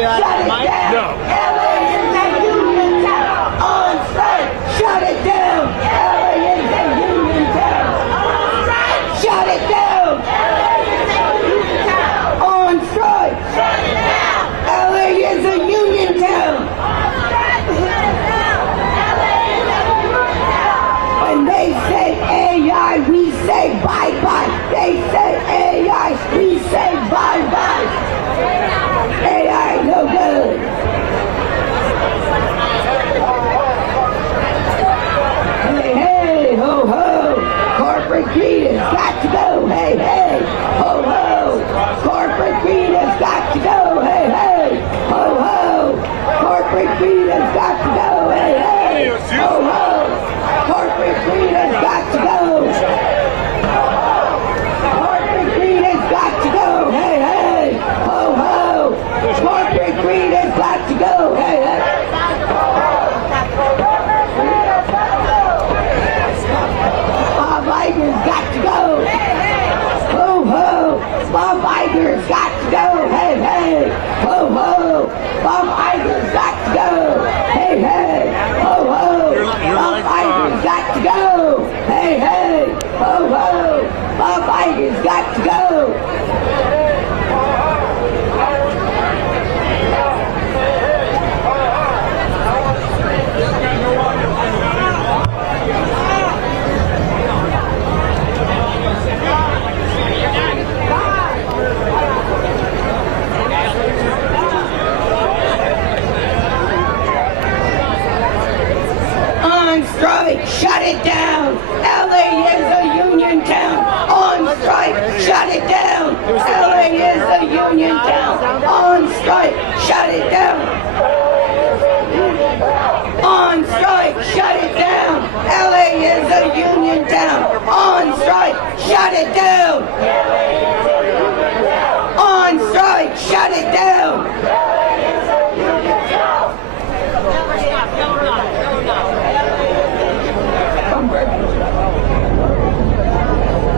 you out of the mic? No. LA is a union town. On strike. Shut it down. LA is a union town. On strike. Shut it down. LA is a union town. On strike. Shut it down. LA is a union town. On strike. Shut it down. LA is a union town. When they say AI, we say bye-bye. They say AI, we say bye-bye. AI no good. Hey, hey, ho, ho. Corporate greed has got to go. Hey, hey, ho, ho. Corporate greed has got to go. Hey, hey, ho, ho. Corporate greed has got to go. Hey, hey, ho, ho. Corporate greed has got to go. Corporate greed has got to go. Hey, hey, ho, ho. Corporate greed has got to go. Hey, hey. Bob Iger's got to go. Ho, ho. Bob Iger's got to go. Hey, hey. Ho, ho. Bob Iger's got to go. Hey, hey. Ho, ho. Bob Iger's got to go. Hey, hey. Ho, ho. Bob Iger's got to go. On strike, shut it down. LA is a union town. On strike, shut it down. LA is a union town. On strike, shut it down. On strike, shut it down. LA is a union town. On strike, shut it down. On strike, shut it down.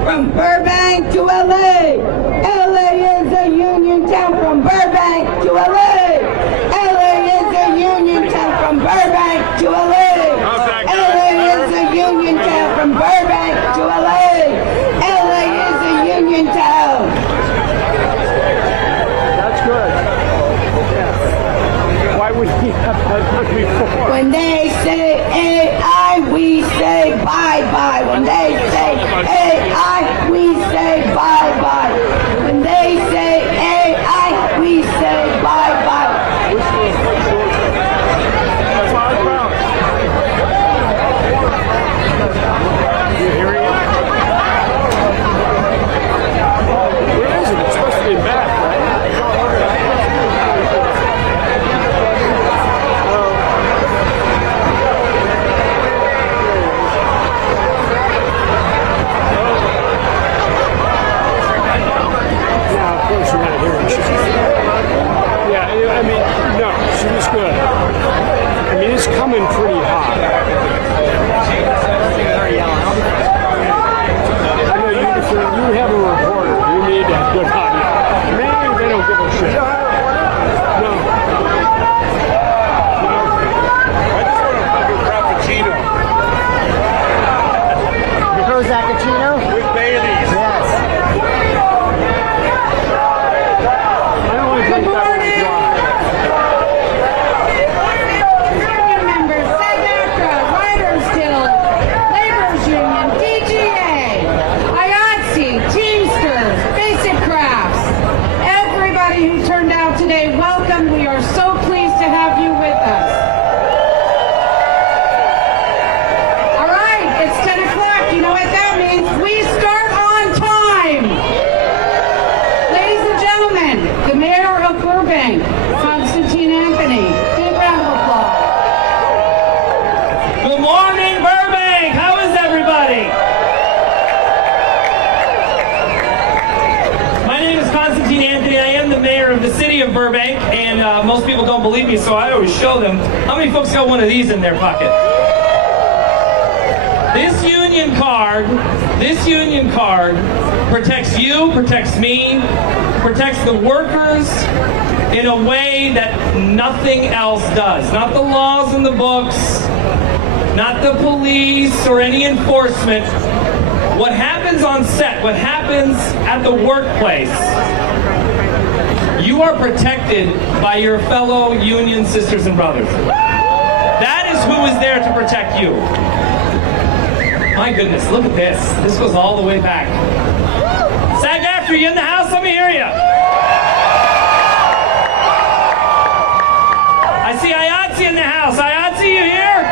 From Burbank to LA. LA is a union town. From Burbank to LA. LA is a union town. From Burbank to LA. LA is a union town. From Burbank to LA. LA is a union town. That's good. Yeah. Why would he have that done before? When they say AI, we say bye-bye. When they say AI, we say bye-bye. When they say AI, we say bye-bye. That's all I found. You hearing it? Where is it? It's supposed to be back, right? It's coming pretty hot. I know you have a reporter. You need to have good audio. Maybe they don't give a shit. No. I just want a fucking frappuccino. The Zaccaccino? With Bailey's. Yes. I don't want to drink that one dry. Union members, SAG-AFTRA, Writers Guild, Labor's Union, DGA, IATSE, Teamsters, Basic Crafts, everybody who turned out today, welcome. We are so pleased to have you with us. All right, it's 10 o'clock. You know what that means? We start on time. Ladies and gentlemen, the mayor of Burbank, Constantine Anthony. Big round of applause. Good morning, Burbank. How is everybody? My name is Constantine Anthony. I am the mayor of the city of Burbank, and most people don't believe me, so I always show them. How many folks got one of these in their pocket? This union card protects you, protects me, protects the workers, in a way that nothing else does. Not the laws in the books, not the police or any enforcement. What happens on set, what happens at the workplace, you are protected by your fellow union sisters and brothers. That is who is there to protect you. My goodness, look at this. This goes all the way back. SAG-AFTRA, you in the house? Let me hear you. I see Ayatsi in the house. Ayatsi, you here?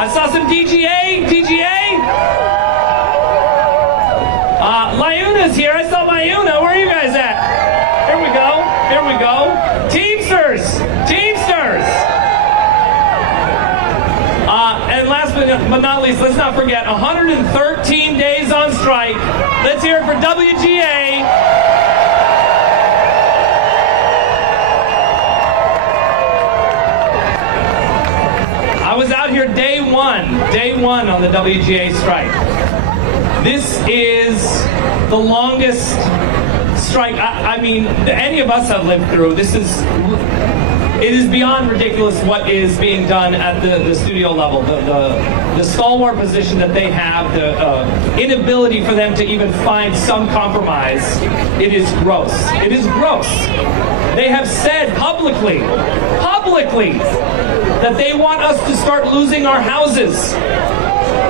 I saw some DGA. Layuna's here. I saw Layuna. Where are you guys at? Here we go. Teamsters. And last but not least, let's not forget, 113 days on strike. Let's hear it for WGA. I was out here day one on the WGA strike. This is the longest strike I mean any of us have lived through. It is beyond ridiculous what is being done at the studio level. The stalwart position that they have, the inability for them to even find some compromise, it is gross. It is gross. They have said publicly, that they want us to start losing our houses.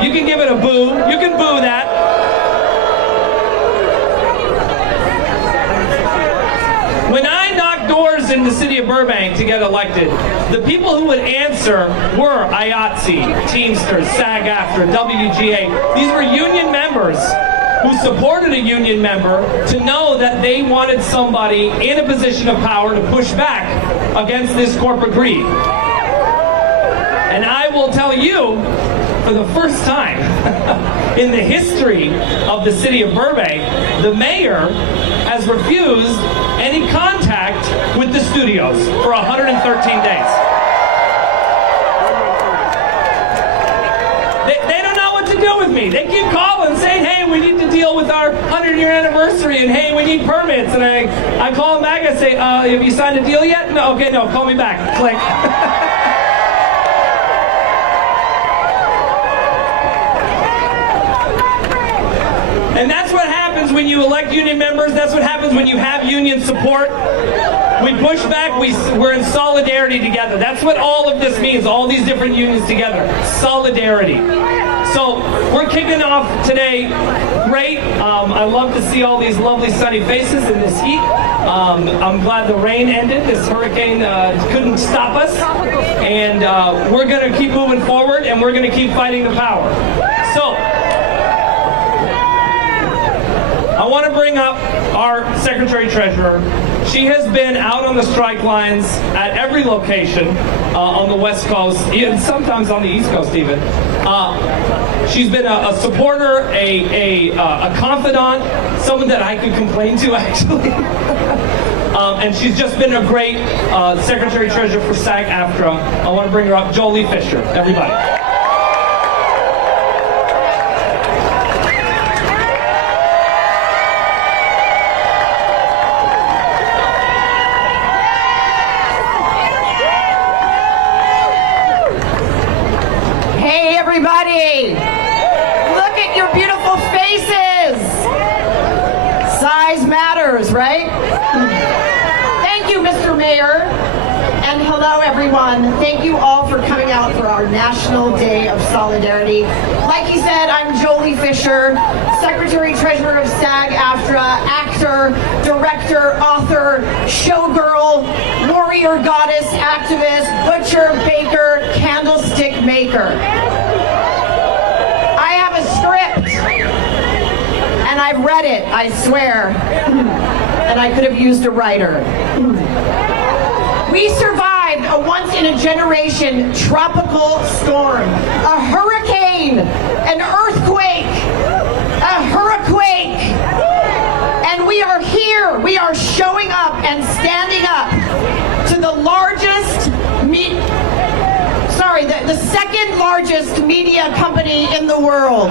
You can give it a boo. You can boo that. When I knocked doors in the city of Burbank to get elected, the people who would answer were IATSE, Teamsters, SAG-AFTRA, WGA. These were union members who supported a union member to know that they wanted somebody in a position of power to push back against this corporate greed. And I will tell you, for the first time in the history of the city of Burbank, the mayor has refused any contact with the studios for 113 days. They don't know what to do with me. They keep calling saying, hey, we need to deal with our 100-year anniversary, and hey, we need permits. And I call them back and say, have you signed a deal yet? No, okay, no, call me back. Click. And that's what happens when you elect union members. That's what happens when you have union support. We push back. We're in solidarity together. That's what all of this means, all these different unions together. Solidarity. So we're kicking off today great. I love to see all these lovely sunny faces in this heat. I'm glad the rain ended. This hurricane couldn't stop us. And we're going to keep moving forward, and we're going to keep fighting the power. So I want to bring up our Secretary-Treasurer. She has been out on the strike lines at every location on the West Coast, and sometimes on the East Coast even. She's been a supporter, a confidant, someone that I could complain to, actually. And she's just been a great Secretary-Treasurer for SAG-AFTRA. I want to bring her up, Jolie Fisher, everybody. Everybody, look at your beautiful faces. Size matters, right? Thank you, Mr. Mayor. And hello, everyone. Thank you all for coming out for our National Day of Solidarity. Like he said, I'm Jolie Fisher, Secretary-Treasurer of SAG-AFTRA, actor, director, author, showgirl, warrior goddess, activist, butcher, baker, candlestick maker. I have a script, and I've read it, I swear, and I could have used a writer. We survived a once-in-a-generation tropical storm, a hurricane, an earthquake, a hurricane, and we are here. We are showing up and standing up to the largest, the second largest media company in the world.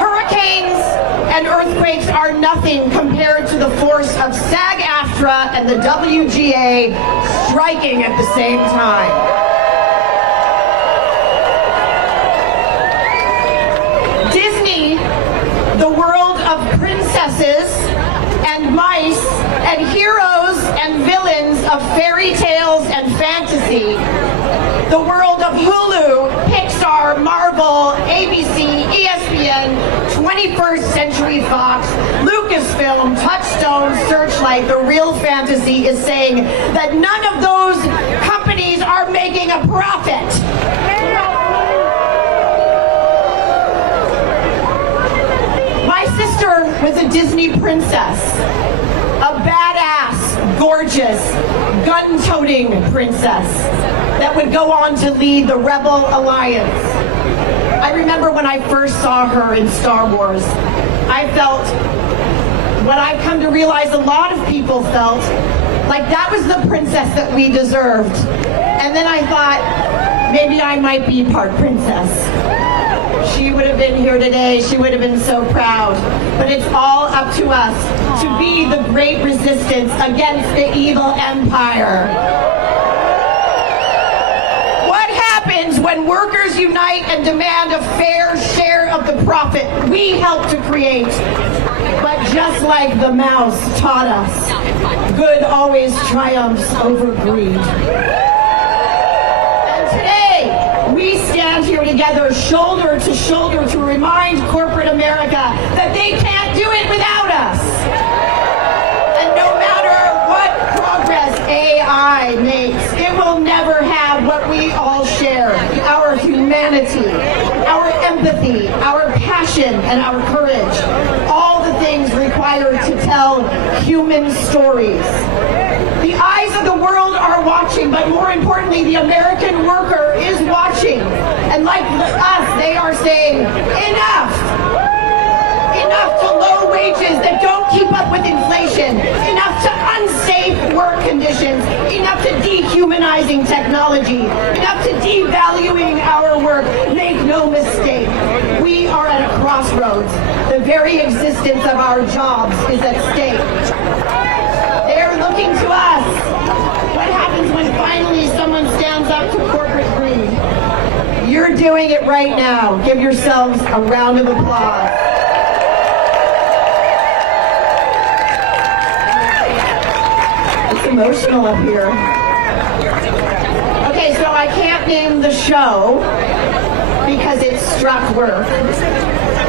Hurricanes and earthquakes are nothing compared to the force of SAG-AFTRA and the WGA striking at the same time. Disney, the world of princesses and mice and heroes and villains of fairy tales and fantasy, the world of Hulu, Pixar, Marvel, ABC, ESPN, 21st Century Fox, Lucasfilm, Touchstone, Searchlight, the real fantasy is saying that none of those companies are making a profit. My sister was a Disney princess, a badass, gorgeous, gun-toting princess that would go on to lead the Rebel Alliance. I remember when I first saw her in Star Wars, I felt what I've come to realize a lot of people felt, like that was the princess that we deserved. And then I thought, maybe I might be part princess. She would have been here today. She would have been so proud. But it's all up to us to be the great resistance against the evil empire. What happens when workers unite and demand a fair share of the profit we helped to create? But just like the mouse taught us, good always triumphs over greed. We stand here together, shoulder to shoulder, to remind corporate America that they can't do it without us. And no matter what progress AI makes, it will never have what we all share: our humanity, our empathy, our passion, and our courage. All the things required to tell human stories. The eyes of the world are watching, but more importantly, the American worker is watching. And like us, they are saying, enough! Enough to low wages that don't keep up with inflation. Enough to unsafe work conditions. Enough to dehumanizing technology. Enough to devaluing our work. Make no mistake, we are at a crossroads. The very existence of our jobs is at stake. They're looking to us. What happens when finally someone stands up to corporate greed? You're doing it right now. Give yourselves a round of applause. It's emotional up here. Okay, so I can't name the show because it struck work.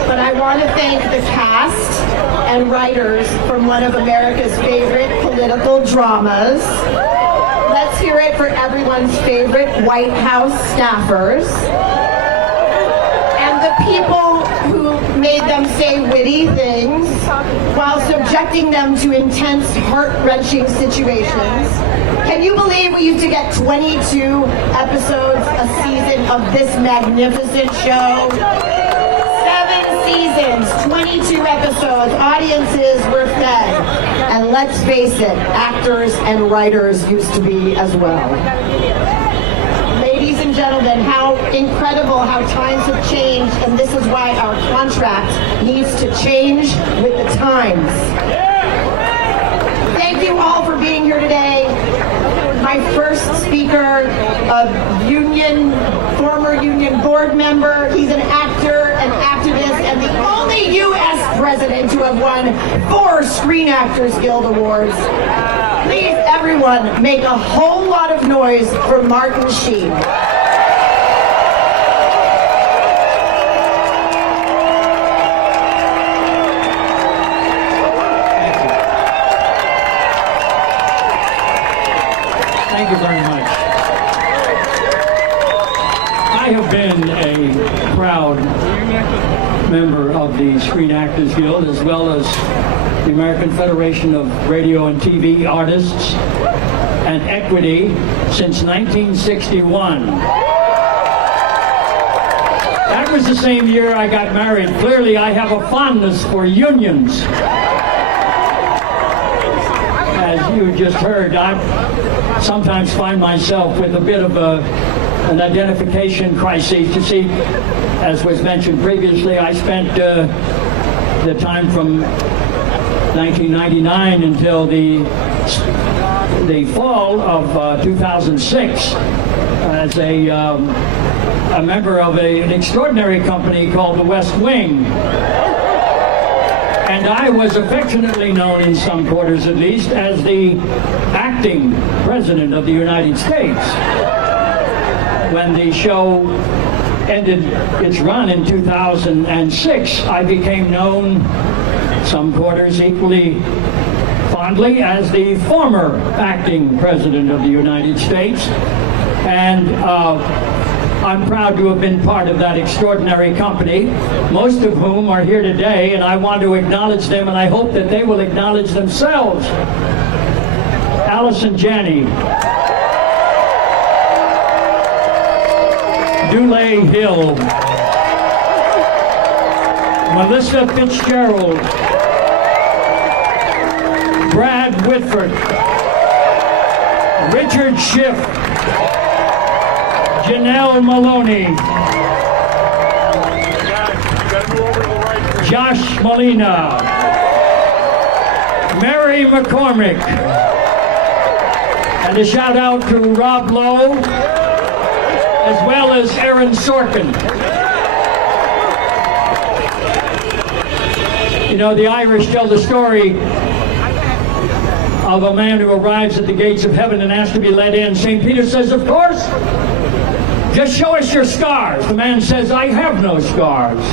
But I want to thank the cast and writers from one of America's favorite political dramas. Let's hear it for everyone's favorite White House staffers. And the people who made them say witty things while subjecting them to intense, heart-wrenching situations. Can you believe we used to get 22 episodes a season of this magnificent show? 7 seasons, 22 episodes, audiences were fed. And let's face it, actors and writers used to be as well. Ladies and gentlemen, how incredible how times have changed, and this is why our contract needs to change with the times. Thank you all for being here today. My first speaker, a former union board member. He's an actor, an activist, and the only U.S. president to have won 4 Screen Actors Guild Awards. Please, everyone, make a whole lot of noise for Martin Sheen. Thank you very much. I have been a proud member of the Screen Actors Guild, as well as the American Federation of Radio and TV Artists and Equity since 1961. That was the same year I got married. Clearly, I have a fondness for unions. As you just heard, I sometimes find myself with a bit of an identification crisis. You see, as was mentioned previously, I spent the time from 1999 until the fall of 2006 as a member of an extraordinary company called the West Wing. And I was affectionately known, in some quarters at least, as the acting President of the United States. When the show ended its run in 2006, I became known, some quarters equally fondly, as the former acting President of the United States. And I'm proud to have been part of that extraordinary company, most of whom are here today, and I want to acknowledge them, and I hope that they will acknowledge themselves. Allison Janney, Dule Hill, Melissa Fitzgerald, Brad Whitford, Richard Schiff, Janelle Maloney, Josh Molina, Mary McCormick, and a shout out to Rob Lowe, as well as Aaron Sorkin. You know, the Irish tell the story of a man who arrives at the gates of heaven and asks to be let in. St. Peter says, of course. Just show us your scars. The man says, I have no scars.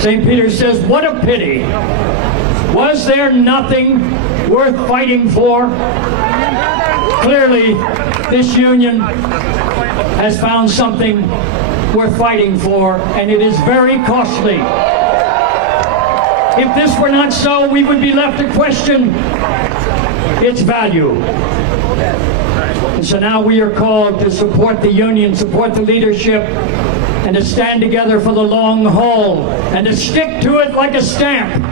St. Peter says, what a pity. Was there nothing worth fighting for? Clearly, this union has found something worth fighting for, and it is very costly. If this were not so, we would be left to question its value. And so now we are called to support the union, support the leadership, and to stand together for the long haul, and to stick to it like a stamp.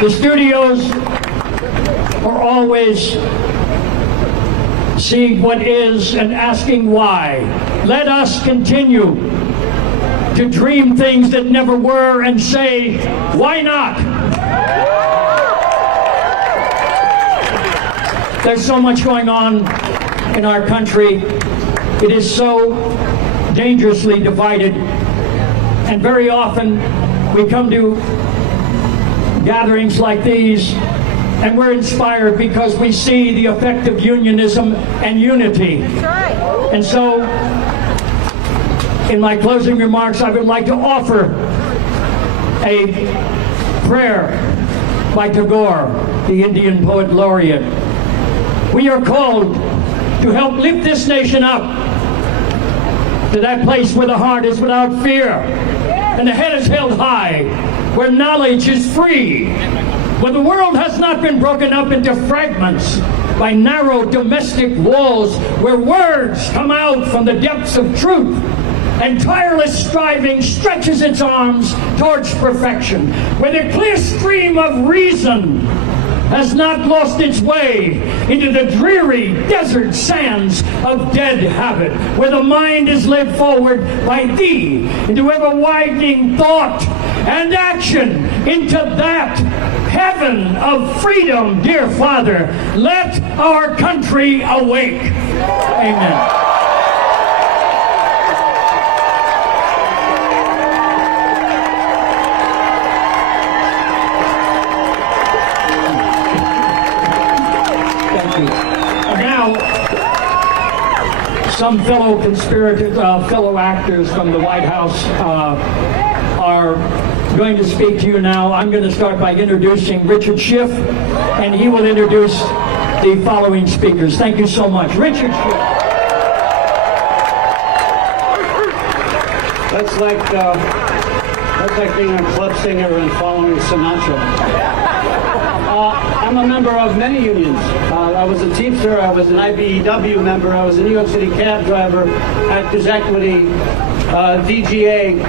The studios are always seeing what is and asking why. Let us continue to dream things that never were and say, why not? There's so much going on in our country. It is so dangerously divided. And very often we come to gatherings like these and we're inspired because we see the effect of unionism and unity. And so, in my closing remarks, I would like to offer a prayer by Tagore, the Indian poet laureate. We are called to help lift this nation up to that place where the heart is without fear and the head is held high, where knowledge is free, where the world has not been broken up into fragments by narrow domestic walls, where words come out from the depths of truth and tireless striving stretches its arms towards perfection, where the clear stream of reason has not lost its way into the dreary desert sands of dead habit, where the mind is led forward by thee into ever-widening thought and action into that heaven of freedom. Dear Father, let our country awake. Amen. Some fellow conspirators, fellow actors from the White House are going to speak to you now. I'm going to start by introducing Richard Schiff, and he will introduce the following speakers. Thank you so much. Richard Schiff. That's like being a club singer and following Sinatra. I'm a member of many unions. I was a Teamster, I was an IBEW member, I was a New York City cab driver, Actors Equity, DGA,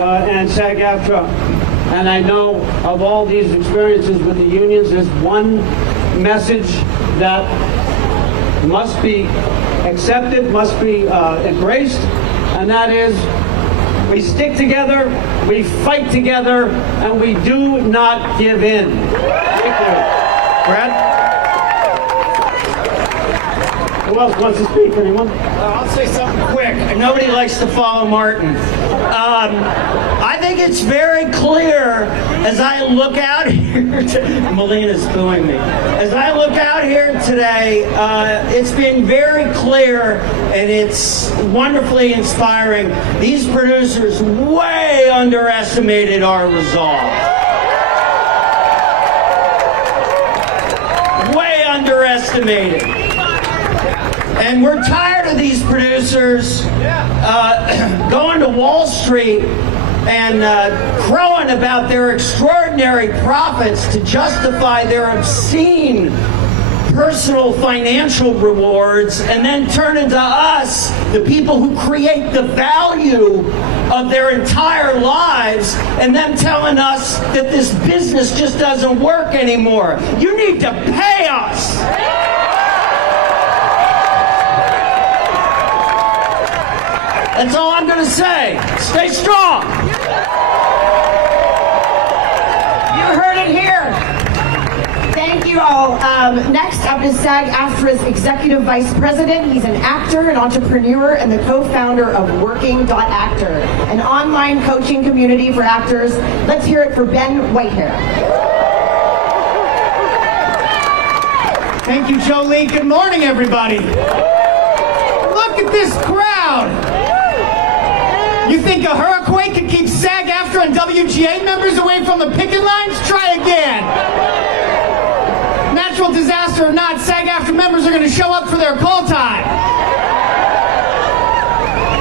and SAG-AFTRA. And I know of all these experiences with the unions, there's one message that must be accepted, must be embraced, and that is We stick together, we fight together, and we do not give in. Thank you. Brad? Who else wants to speak? Anyone? I'll say something quick. Nobody likes to follow Martin. I think it's very clear as I look out here. Melina's booing me. As I look out here today, it's been very clear and it's wonderfully inspiring. These producers way underestimated our resolve. Way underestimated. And we're tired of these producers going to Wall Street and crowing about their extraordinary profits to justify their obscene personal financial rewards, and then turning to us, the people who create the value of their entire lives, and them telling us that this business just doesn't work anymore. You need to pay us. That's all I'm going to say. Stay strong. You heard it here. Thank you all. Next up is SAG-AFTRA's Executive Vice President. He's an actor, an entrepreneur, and the co-founder of Working.Actor, an online coaching community for actors. Let's hear it for Ben Whitehair. Thank you, Jolie. Good morning, everybody. Look at this crowd. You think a hurricane could keep SAG-AFTRA and WGA members away from the picket lines? Try again. Natural disaster or not, SAG-AFTRA members are going to show up for their call time.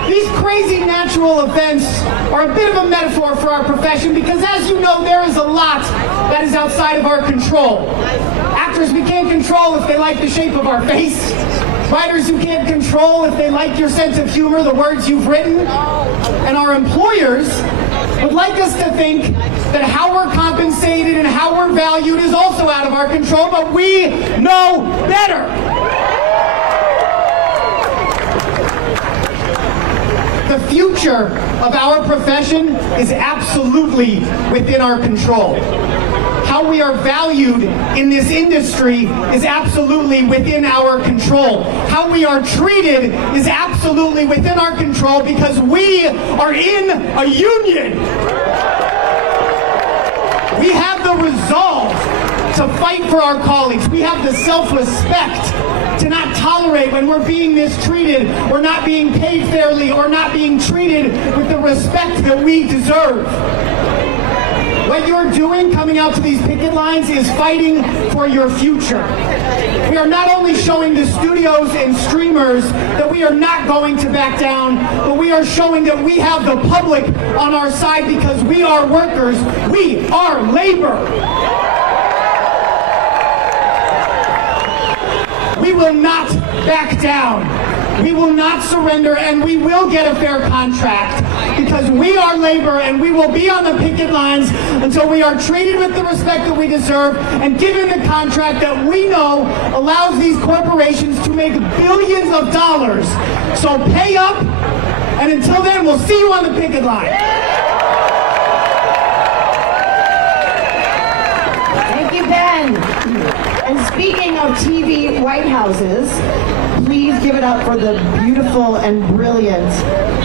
These crazy natural events are a bit of a metaphor for our profession because, as you know, there is a lot that is outside of our control. Actors we can't control if they like the shape of our face. Writers who can't control if they like your sense of humor, the words you've written. And our employers would like us to think that how we're compensated and how we're valued is also out of our control, but we know better. The future of our profession is absolutely within our control. How we are valued in this industry is absolutely within our control. How we are treated is absolutely within our control because we are in a union. We have the resolve to fight for our colleagues. We have the self-respect to not tolerate when we're being mistreated or not being paid fairly or not being treated with the respect that we deserve. What you're doing coming out to these picket lines is fighting for your future. We are not only showing the studios and streamers that we are not going to back down, but we are showing that we have the public on our side because we are workers. We are labor. We will not back down. We will not surrender, and we will get a fair contract because we are labor, and we will be on the picket lines until we are treated with the respect that we deserve and given the contract that we know allows these corporations to make billions of dollars. So pay up, and until then, we'll see you on the picket line. Thank you, Ben. And speaking of TV White Houses, please give it up for the beautiful and brilliant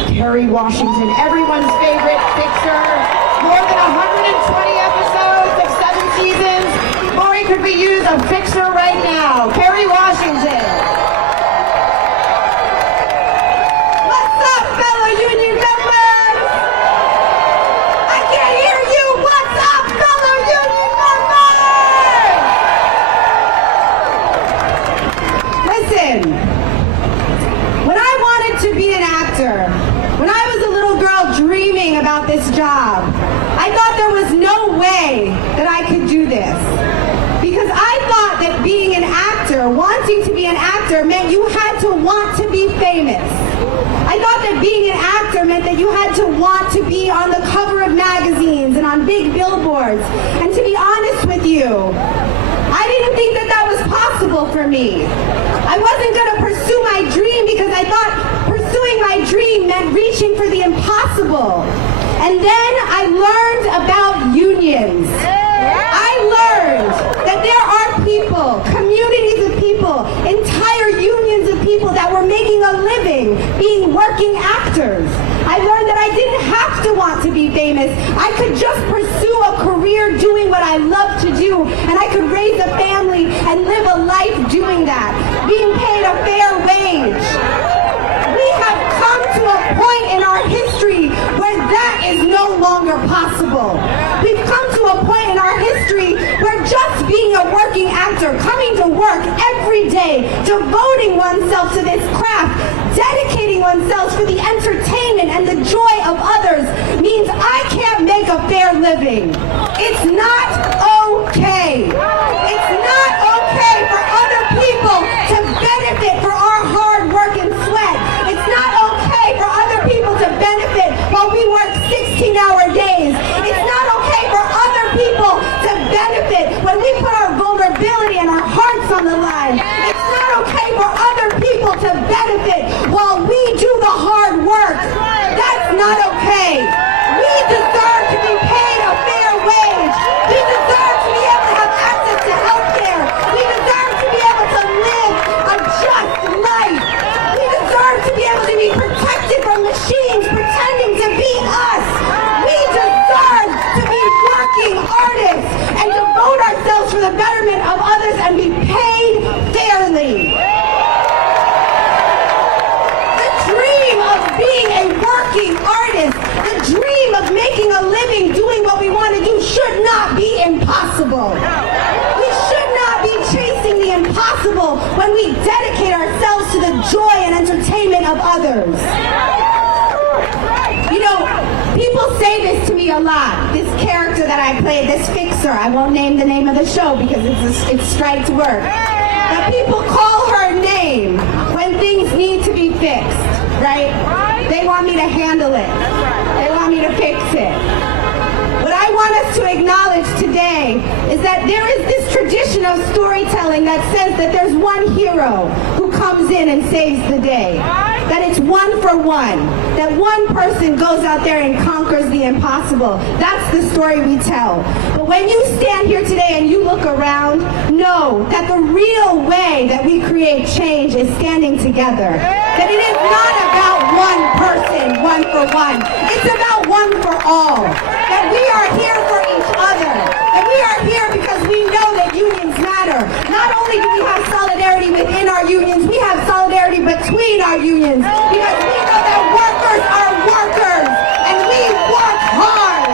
Kerry Washington, everyone's favorite fixer. More than 120 episodes of 7 seasons. Boy, could we use a fixer right now. Kerry Washington. What's up, fellow union members? I can't hear you. What's up, fellow union members? Listen, when I wanted to be an actor, when I was a little girl dreaming about this job, I thought there was no way that I could do this. Because I thought that being an actor, wanting to be an actor, meant you had to want to be famous. I thought that being an actor meant that you had to want to be on the cover of magazines and on big billboards. And to be honest with you, I didn't think that that was possible for me. I wasn't going to pursue my dream because I thought pursuing my dream meant reaching for the impossible. And then I learned about unions. I learned that there are people, communities of people, entire unions of people that were making a living being working actors. I learned that I didn't have to want to be famous. I could just pursue a career doing what I love to do, and I could raise a family and live a life doing that, being paid a fair wage. We have come to a point in our history where that is no longer possible. We've come to a point in our history where just being a working actor, coming to work every day, devoting oneself to this craft, dedicating oneself for the entertainment and the joy of others means I can't make a fair living. It's not okay. It's not okay for other people to benefit for our hard work and sweat. It's not okay for other people to benefit while we work 16-hour days. It's not okay for other people to benefit when we put our vulnerability and our hearts on the line. It's not okay for other people to benefit while we do the hard work. That's not okay. We deserve to be paid a fair wage. We deserve to be able to have access to health care. We deserve to be able to live a just life. We deserve to be able to be protected from machines pretending to be us. We deserve to be working artists and devote ourselves for the betterment of others and be paid fairly. The dream of being a working artist, the dream of making a living doing what we want to do should not be impossible. We should not be chasing the impossible when we dedicate ourselves to the joy and entertainment of others. You know, people say this to me a lot. This character that I played, this fixer, I won't name the name of the show because it's strikes work. But people call her name when things need to be fixed, right? They want me to handle it. They want me to fix it. What I want us to acknowledge today is that there is this tradition of storytelling that says that there's one hero who comes in and saves the day. That it's one for one. That one person goes out there and conquers the impossible. That's the story we tell. But when you stand here today and you look around, know that the real way that we create change is standing together. That it is not about one person, one for one. It's about one for all. That we are here for each other. That we are here because we know that unions matter. Not only do we have solidarity within our unions, we have solidarity between our unions. Because we know that workers are workers. And we work hard.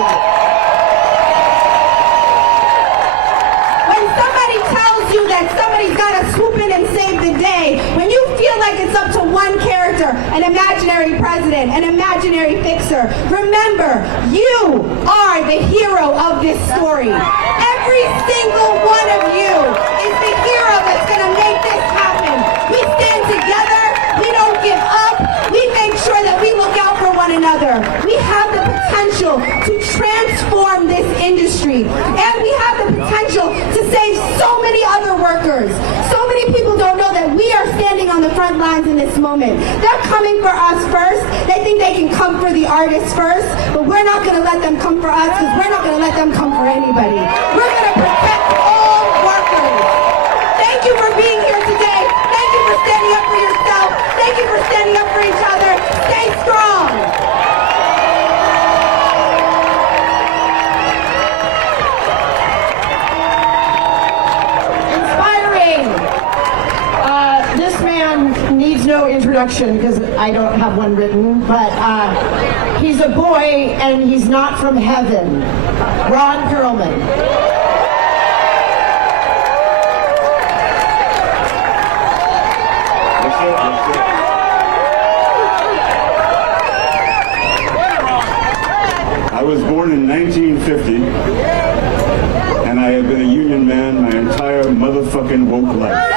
When somebody tells you that somebody's got to swoop in and save the day, when you feel like it's up to one character, an imaginary president, an imaginary fixer, remember, you are the hero of this story. Every single one of you is the hero that's going to make this happen. We stand together. We don't give up. We make sure that we look out for one another. We have the potential to transform this industry. And we have the potential to save so many other workers. So many people don't know that we are standing on the front lines in this moment. They're coming for us first. They think they can come for the artists first, but we're not going to let them come for us because we're not going to let them come for anybody. We're going to protect all workers. Thank you for being here today. Thank you for standing up for yourself. Thank you for standing up for each other. Stay strong. This man needs no introduction because I don't have one written, but he's a boy and he's not from heaven. Ron Perlman. I was born in 1950, and I have been a union man my entire motherfucking woke life.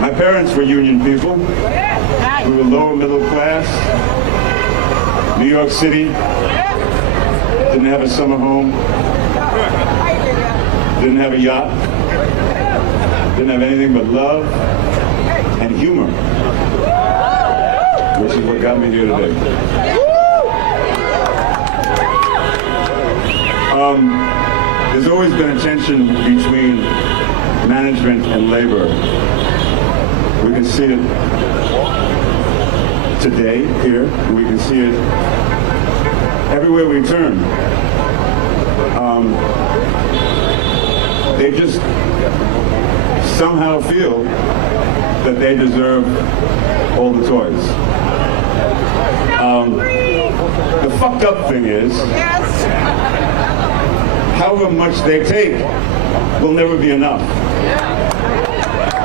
My parents were union people. We were lower middle class. New York City. Didn't have a summer home. Didn't have a yacht. didn't have anything but love and humor, which is what got me here today. There's always been a tension between management and labor. We can see it today here, and we can see it everywhere we turn. They just somehow feel that they deserve all the toys. The fucked up thing is, however much they take will never be enough.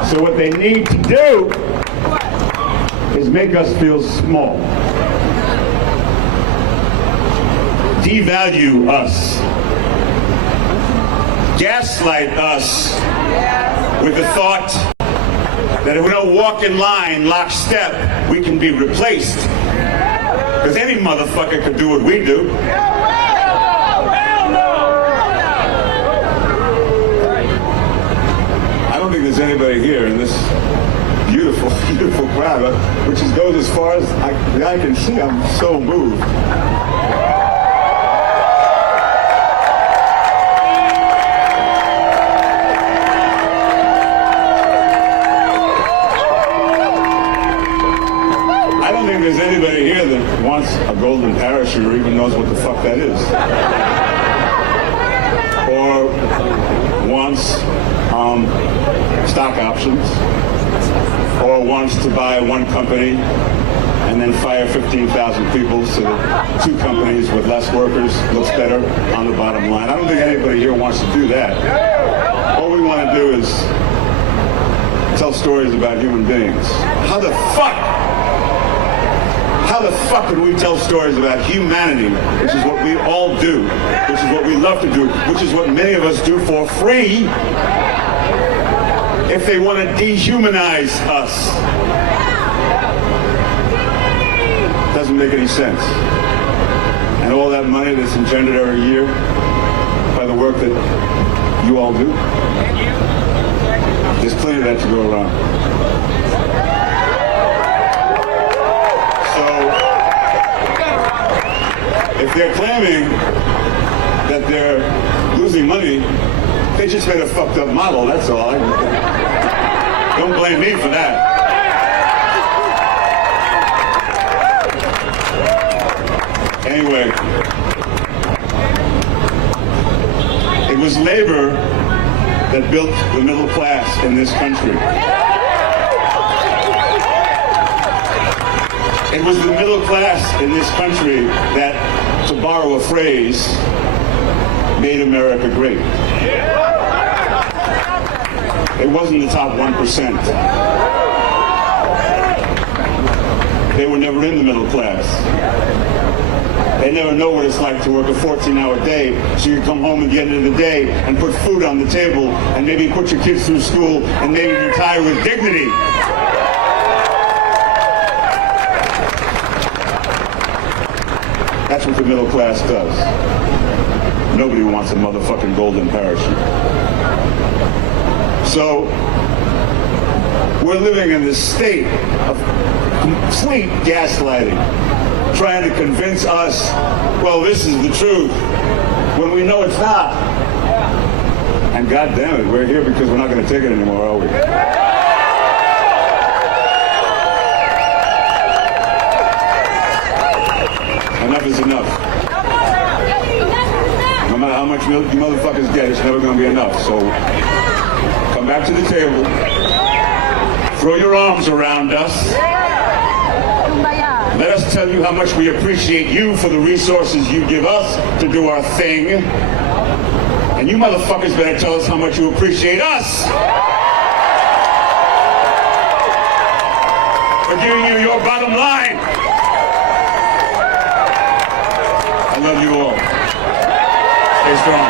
So what they need to do is make us feel small. Devalue us. Gaslight us with the thought that if we don't walk in line, lockstep, we can be replaced. Because any motherfucker could do what we do. I don't think there's anybody here in this beautiful, beautiful crowd, which goes as far as I can see. I'm so moved. There's anybody here that wants a golden parachute or even knows what the fuck that is. Or wants stock options. Or wants to buy one company and then fire 15,000 people so that two companies with less workers looks better on the bottom line. I don't think anybody here wants to do that. All we want to do is tell stories about human beings. How the fuck can we tell stories about humanity, which is what we all do, which is what we love to do, which is what many of us do for free, if they want to dehumanize us? Doesn't make any sense. And all that money that's engendered every year by the work that you all do, there's plenty of that to go around. If they're claiming that they're losing money, they just made a fucked up model, that's all. Don't blame me for that. Anyway, it was labor that built the middle class in this country. It was the middle class in this country that, to borrow a phrase, made America great. It wasn't the top 1%. They were never in the middle class. They never know what it's like to work a 14-hour day so you can come home at the end of the day and put food on the table and maybe put your kids through school and maybe retire with dignity. That's what the middle class does. Nobody wants a motherfucking golden parachute. So, we're living in this state of complete gaslighting, trying to convince us, well, this is the truth, when we know it's not. And God damn it, we're here because we're not going to take it anymore, are we? Enough is enough. No matter how much milk you motherfuckers get, it's never going to be enough. So come back to the table. Throw your arms around us. Let us tell you how much we appreciate you for the resources you give us to do our thing. And you motherfuckers better tell us how much you appreciate us for giving you your bottom line. I love you all. Stay strong.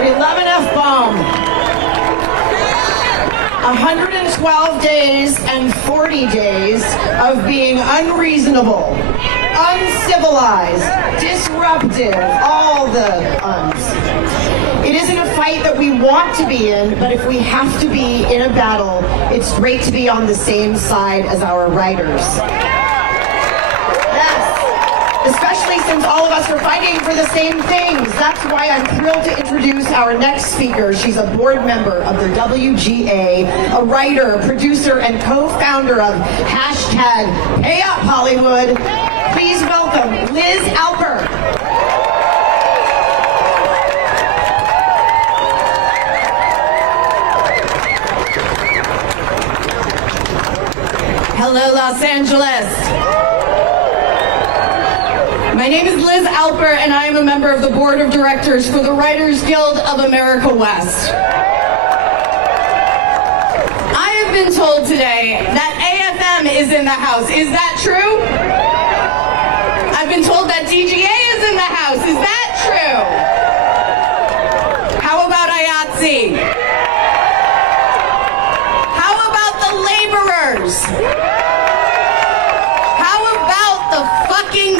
We love an F-bomb. 112 days and 40 days of being unreasonable, uncivilized, disruptive, all the uns. It isn't a fight that we want to be in, but if we have to be in a battle, it's great to be on the same side as our writers. Especially since all of us are fighting for the same things. That's why I'm thrilled to introduce our next speaker. She's a board member of the WGA, a writer, producer, and co-founder of #PayUpHollywood. Please welcome Liz Alper. Hello, Los Angeles. My name is Liz Alper, and I am a member of the Board of Directors for the Writers Guild of America West. I have been told today that AFM is in the house. Is that true? I've been told that DGA is in the house. Is that true? How about IATSE? How about the laborers?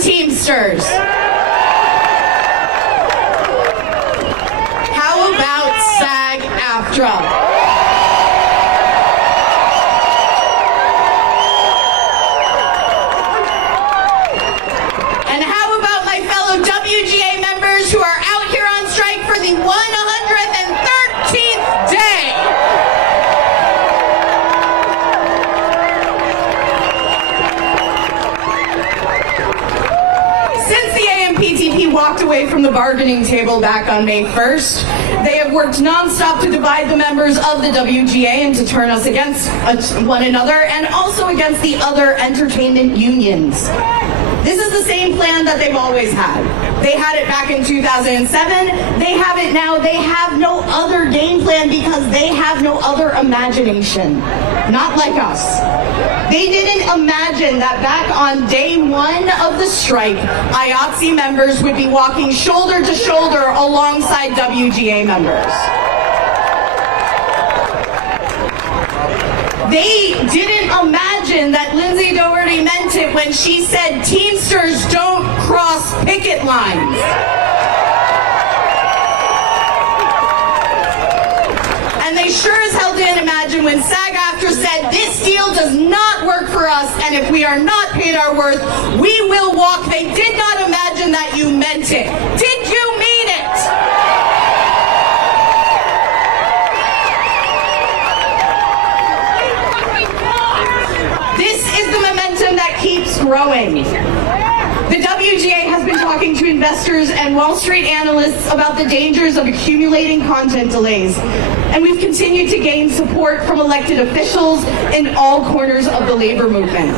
Teamsters. How about SAG-AFTRA? And how about my fellow WGA members who are out here on strike for the 113th day? Walked away from the bargaining table back on May 1st. They have worked nonstop to divide the members of the WGA and to turn us against one another and also against the other entertainment unions. This is the same plan that they've always had. They had it back in 2007. They have it now. They have no other game plan because they have no other imagination. Not like us. They didn't imagine that back on day one of the strike, IATSE members would be walking shoulder to shoulder alongside WGA members. They didn't imagine that Lindsay Doherty meant it when she said Teamsters don't cross picket lines. And they sure as hell didn't imagine when SAG-AFTRA said this deal does not work for us, and if we are not paid our worth, we will walk. They did not imagine that you meant it. Did you mean it? This is the momentum that keeps growing. The WGA has been talking to investors and Wall Street analysts about the dangers of accumulating content delays, and we've continued to gain support from elected officials in all corners of the labor movement.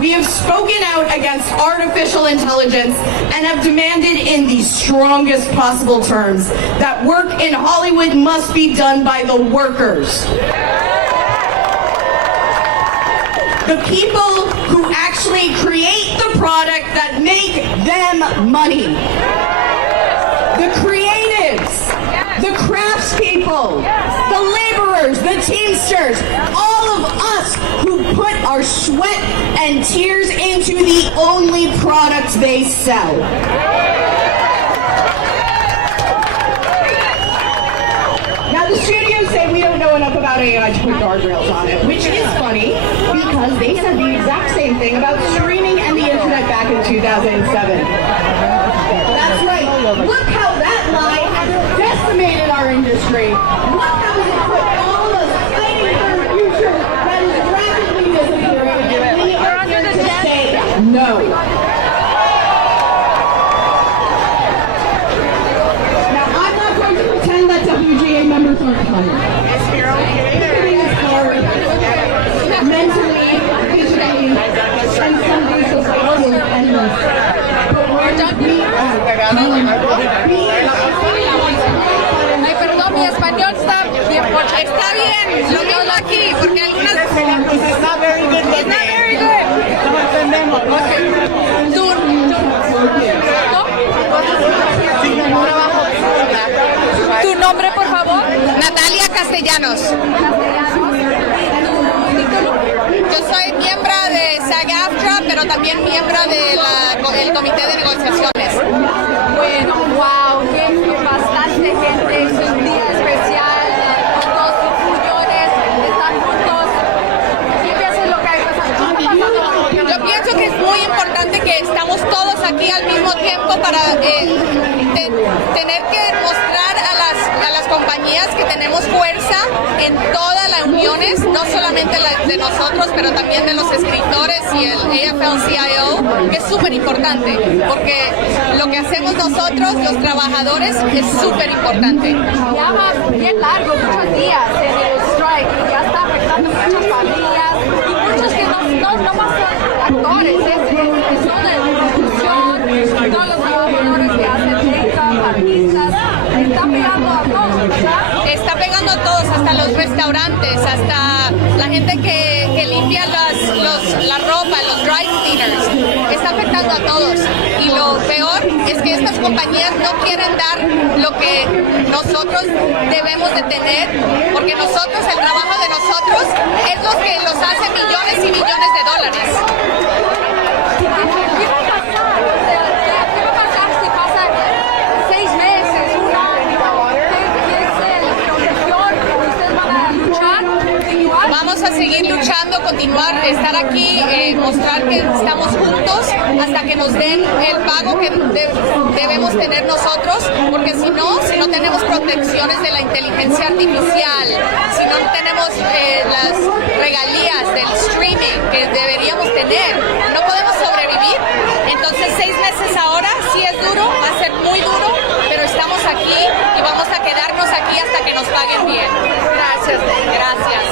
We have spoken out against artificial intelligence and have demanded in the strongest possible terms that work in Hollywood must be done by the workers. The people who actually create the product that make them money. The creatives, the craftspeople, the laborers, the Teamsters, all of us who put our sweat and tears into the only product they sell. Now the studios say we don't know enough about AI to put guardrails on it, which is funny because they said the exact same thing about streaming and the internet back in 2007. That's right. Look how that lie has decimated our industry. Look how it put all of us fighting for a future that is rapidly disappearing. And we are here to say no. WGA members aren't tired. Everything is hard, mentally, physically, and some days the fight is endless. But we're done. Ay, perdón, mi español está bien. Está bien, lo que hablo aquí, porque algunas... It's not very good. It's not very good. No entendemos. ¿Tu nombre, por favor? Natalia Castellanos. Yo soy miembro de SAG-AFTRA, pero también miembro del comité de negociaciones. Bueno, wow, que bastante gente importante que estamos todos aquí al mismo tiempo para tener que mostrar a las compañías que tenemos fuerza en todas las uniones, no solamente la de nosotros, pero también de los escritores y el AFL-CIO, que es súper importante, porque lo que hacemos nosotros, los trabajadores, es súper importante. Ya va bien largo, muchos días en el strike, y ya está afectando muchas familias, y muchos que no más son actores, son de producción, todos los trabajadores que hacen make-up, artistas, está pegando a todos, ¿verdad? Está pegando a todos, hasta los restaurantes, hasta la gente que limpia la ropa, los dry cleaners. Está afectando a todos. Y lo peor es que estas compañías no quieren dar lo que nosotros debemos de tener, porque nosotros, el trabajo de nosotros es lo que los hace millones y millones de dólares. ¿Qué va a pasar? ¿Qué va a pasar si pasa 6 meses, un año? ¿Qué es la situación? ¿Ustedes van a luchar? ¿Continuar? Vamos a seguir luchando, continuar, estar aquí, mostrar que estamos juntos hasta que nos den el pago que debemos tener nosotros, porque si no tenemos protecciones de la inteligencia artificial, si no tenemos las regalías del streaming que deberíamos tener, no podemos sobrevivir. Entonces 6 meses ahora sí es duro, va a ser muy duro, pero estamos aquí y vamos a quedarnos aquí hasta que nos paguen bien. Gracias. Gracias.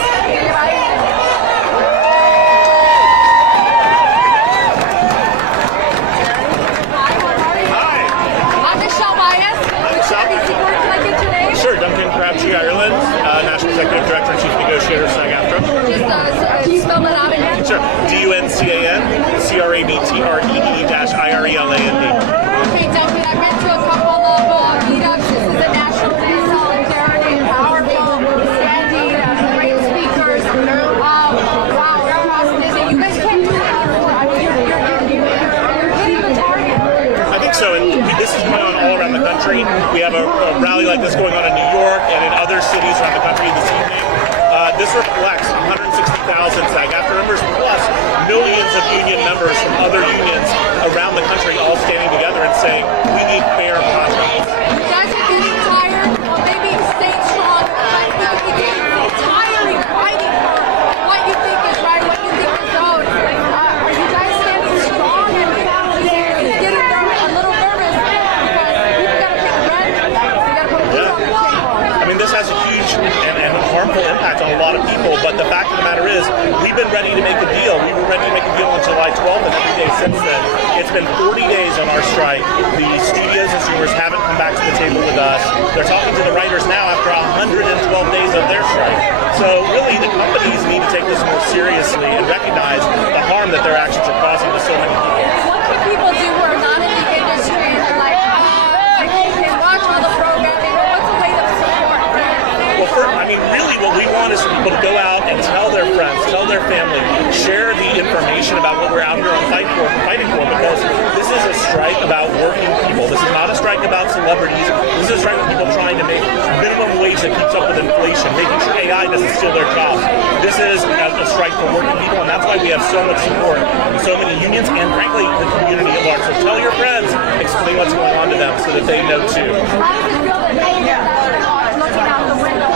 Sure, Duncan Crabtree, Ireland, National Executive Director and Chief Negotiator of SAG-AFTRA. Can you spell that out again? Sure, DUNCAN-CRABTREE-IRELAND. Okay, Duncan, I've been to a couple of meetups. This is the National Day of Solidarity, powerful, standing, great speakers. Wow, you guys can't do that anymore. I mean, you're hitting the target. I think so, and this is going on all around the country. We have a rally like this going on in New York and in other cities around the country this evening. This reflects 160,000 SAG-AFTRA members plus millions of union members from other unions around the country all standing together and saying, we need fair contracts. You guys are getting tired of maybe staying strong. It's tiring fighting for what you think is right, what you think is owed. Are you guys standing strong? And it's getting a little nervous because people got to pay rent. They got to put food on the table. I mean, this has a huge and harmful impact on a lot of people, but the fact of the matter is, we've been ready to make a deal. We were ready to make a deal on July 12th, and every day since then. It's been 40 days on our strike. The studios and streamers haven't come back to the table with us. They're talking to the writers now after 112 days of their strike. So really, the companies need to take this more seriously and recognize the harm that their actions are causing to so many people. What can people do who are not in the industry and they're like, they watch all the programming? What's a way to support? Well, really what we want is for people to go out and tell their friends, tell their family, share the information about what we're out here fighting for, because this is a strike about working people. This is not a strike about celebrities. This is a strike of people trying to make minimum wage that keeps up with inflation, making sure AI doesn't steal their jobs. This is a strike for working people, and that's why we have so much support from so many unions and, frankly, the community at large. So tell your friends, explain what's going on to them so that they know too. How does it feel that they are looking out the window?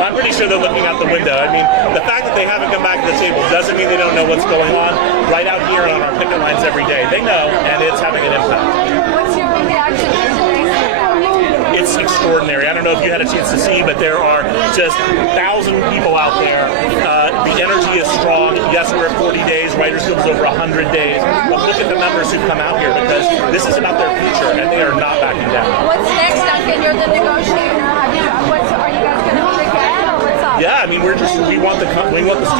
I'm pretty sure they're looking out the window. I mean, the fact that they haven't come back to the table doesn't mean they don't know what's going on right out here on our picket lines every day. They know, and it's having an impact. What's your reaction to today's? It's extraordinary. I don't know if you had a chance to see, but there are just 1,000 people out there. The energy is strong. Yes, we're at 40 days. Writers Guild is over 100 days. But look at the members who've come out here, because this is about their future, and they are not backing down. What's next, Duncan? You're the negotiator. Are you guys going to do it again, or what's up? Yeah, I mean, we want the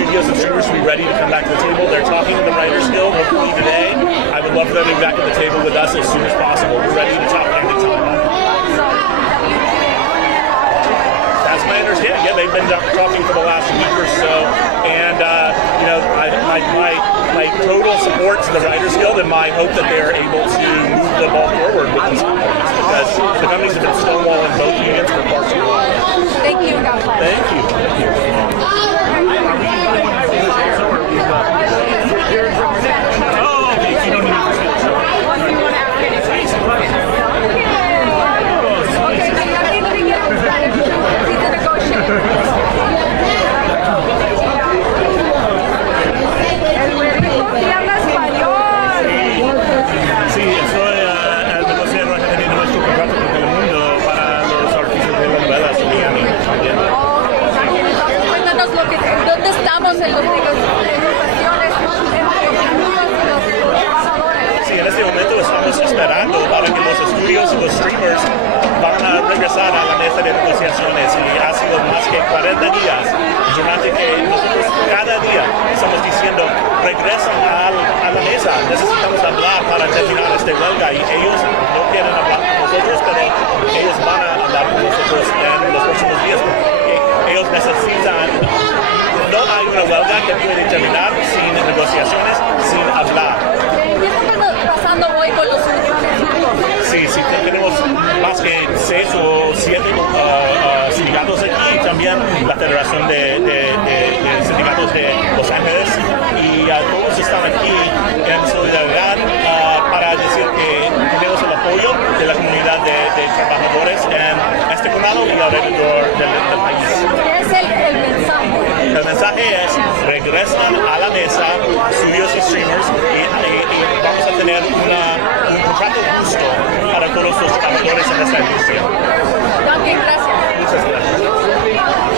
studios and streamers to be ready to come back to the table. They're talking to the Writers Guild hopefully today. I would love for them to be back at the table with us as soon as possible. We're ready to talk anytime. That's my understanding. Yeah, they've been talking for the last week or so, and my total support to the Writers Guild and my hope that they are able to move the ball forward with these companies, because the companies have been stonewalling both unions for far too long. Thank you. God bless. Thank you. Thank you. estamos en las negociaciones entre los estudios y los trabajadores. Sí, en este momento estamos esperando para que los estudios y los streamers van a regresar a la mesa de negociaciones y ha sido más que 40 días durante que nosotros cada día estamos diciendo regresan a la mesa, necesitamos hablar para terminar esta huelga y ellos no quieren hablar con nosotros, pero ellos van a hablar con nosotros en los próximos días porque ellos necesitan, no hay una huelga que puede terminar sin negociaciones, sin hablar. ¿Qué está pasando hoy con los sindicatos? Sí, tenemos más que 6 o 7 sindicatos aquí, también la Federación de Sindicatos de Los Ángeles, y todos están aquí en solidaridad para decir que tenemos el apoyo de la comunidad de trabajadores en este condado y alrededor del país. ¿Qué es el mensaje? El mensaje es, regresan a la mesa, estudios y streamers, y vamos a tener un contrato justo para todos los trabajadores en esta industria. Duncan, gracias. Muchas gracias.